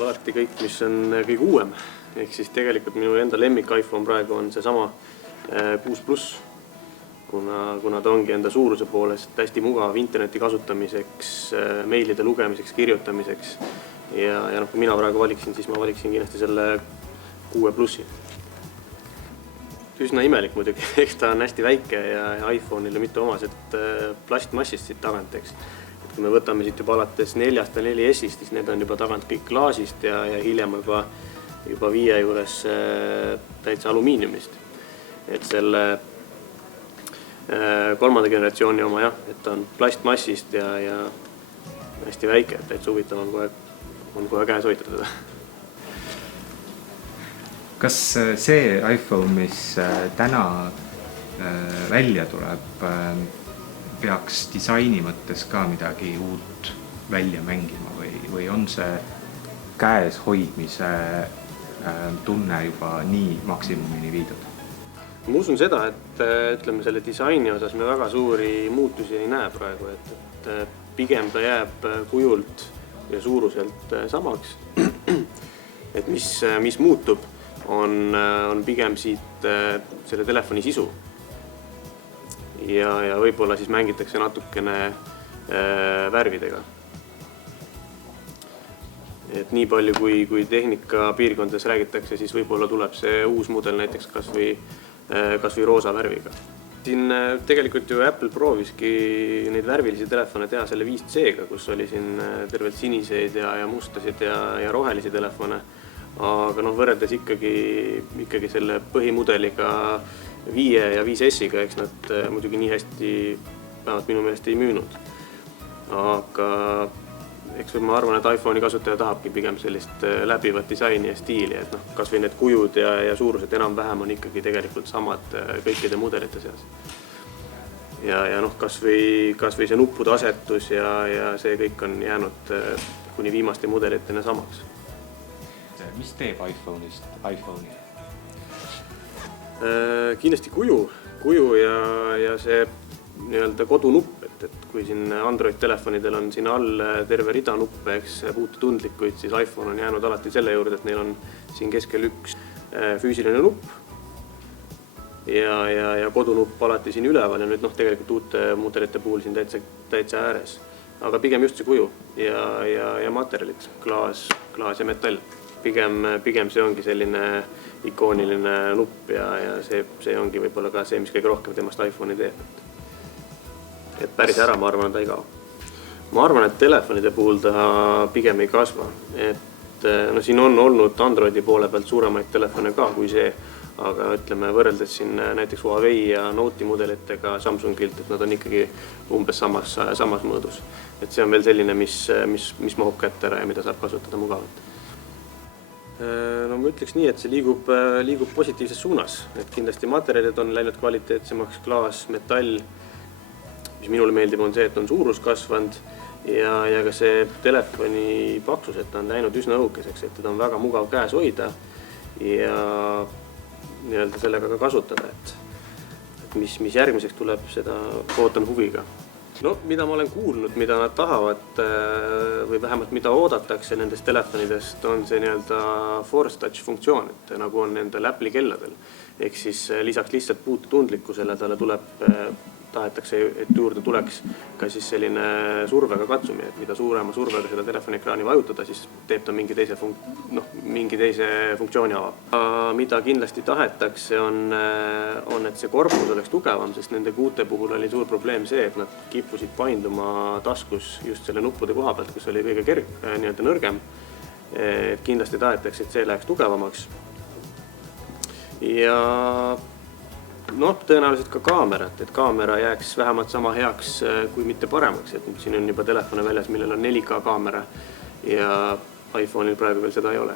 meeldib alati kõik, mis on kõige uuem. Ehk siis tegelikult minu enda lemmik iPhone praegu on seesama 6 Plus, kuna ta ongi enda suuruse poolest hästi mugav interneti kasutamiseks, meilide lugemiseks, kirjutamiseks. Ja kui mina praegu valiksin, siis ma valiksin kindlasti selle 6 Plusi. Üsna imelik muidugi, eks ta on hästi väike ja iPhone'ile mitte omased plastmassist siit tagant, eks. Kui me võtame siit juba alates 4-st ja 4S-ist, siis need on juba tagant kõik klaasist ja hiljem juba 5 juures täitsa alumiiniumist. Et selle 3. generatsiooni oma et ta on plastmassist ja hästi väike, et täitsa huvitav on kohe käes hoida teda. Kas see iPhone, mis täna välja tuleb, peaks disaini mõttes ka midagi uut välja mängima või on see käes hoidmise tunne juba nii maksimumini viidud? Ma usun seda, et ütleme selle disaini osas me väga suuri muutusi ei näe praegu, et pigem ta jääb kujult ja suuruselt samaks. Et mis muutub, on pigem siit selle telefoni sisu. Ja võib-olla siis mängitakse natukene värvidega. Et nii palju, kui tehnika piirkondades räägitakse, siis võib-olla tuleb see uus mudel näiteks kas või roosa värviga. Siin tegelikult ju Apple prooviski neid värvilisi telefone teha selle 5C-ga, kus oli siin tervelt siniseid ja mustasid ja rohelisi telefone. Aga võrreldes ikkagi selle põhimudeliga 5 ja 5S-iga, eks nad muidugi nii hästi vähemalt minu meelest ei müünud. Aga eks ma arvan, et iPhone'i kasutaja tahabki pigem sellist läbivat disaini ja stiili, et kas või need kujud ja suurused enam-vähem on ikkagi tegelikult samad kõikide mudelite seas. Ja kas või see nuppude asetus ja see kõik on jäänud kuni viimaste mudelitena samaks. Mis teeb iPhone'ist iPhone'i? Kindlasti kuju ja see kodunupp, et kui siin Android telefonidel on siin all terve rida nuppe, eks puututundlikuid, siis iPhone on jäänud alati selle juurde, et neil on siin keskel üks füüsiline nupp ja kodunupp alati siin üleval ja nüüd tegelikult uute mudelite puhul siin täitsa ääres. Aga pigem just see kuju ja materjalid, klaas ja metall. Pigem see ongi selline ikooniline nupp ja see ongi võib-olla ka see, mis kõige rohkem temast iPhone'i teeb. Et päris ära, ma arvan, ta ei kao. Ma arvan, et telefonide puhul ta pigem ei kasva. Et siin on olnud Androidi poole pealt suuremaid telefone ka kui see, aga ütleme võrreldes siin näiteks Huawei ja Note'i mudelitega Samsungilt, et nad on ikkagi umbes samas mõõdus. Et see on veel selline, mis mahub kätte ära ja mida saab kasutada mugavalt. Ma ütleks nii, et see liigub positiivses suunas. Et kindlasti materjalid on läinud kvaliteetsemaks, klaas, metall. Mis minule meeldib on see, et on suurus kasvanud ja ka see telefoni paksus, et ta on läinud üsna õhukeseks, et teda on väga mugav käes hoida ja sellega ka kasutada. Et mis järgmiseks tuleb, seda ootan huviga. Mida ma olen kuulnud, mida nad tahavad või vähemalt mida oodatakse nendest telefonidest, on see Force Touch funktsioon, et nagu on nendel Apple'i kelladel. Ehk siis lisaks lihtsalt puututundlikkusele talle tahetakse, et juurde tuleks ka siis selline survega katsumi, et mida suurema survega seda telefoni ekraani vajutada, siis teeb ta mingi teise funktsiooni avab. Mida kindlasti tahetakse on, et see korpus oleks tugevam, sest nende kuute puhul oli suur probleem see, et nad kippusid painduma taskus just selle nuppude koha pealt, kus oli kõige nõrgem. Et kindlasti tahetakse, et see läheks tugevamaks. Ja tõenäoliselt ka kaamerat, et kaamera jääks vähemalt sama heaks kui mitte paremaks, et siin on juba telefone väljas, millel on 4K kaamera ja iPhone'il praegu veel seda ei ole.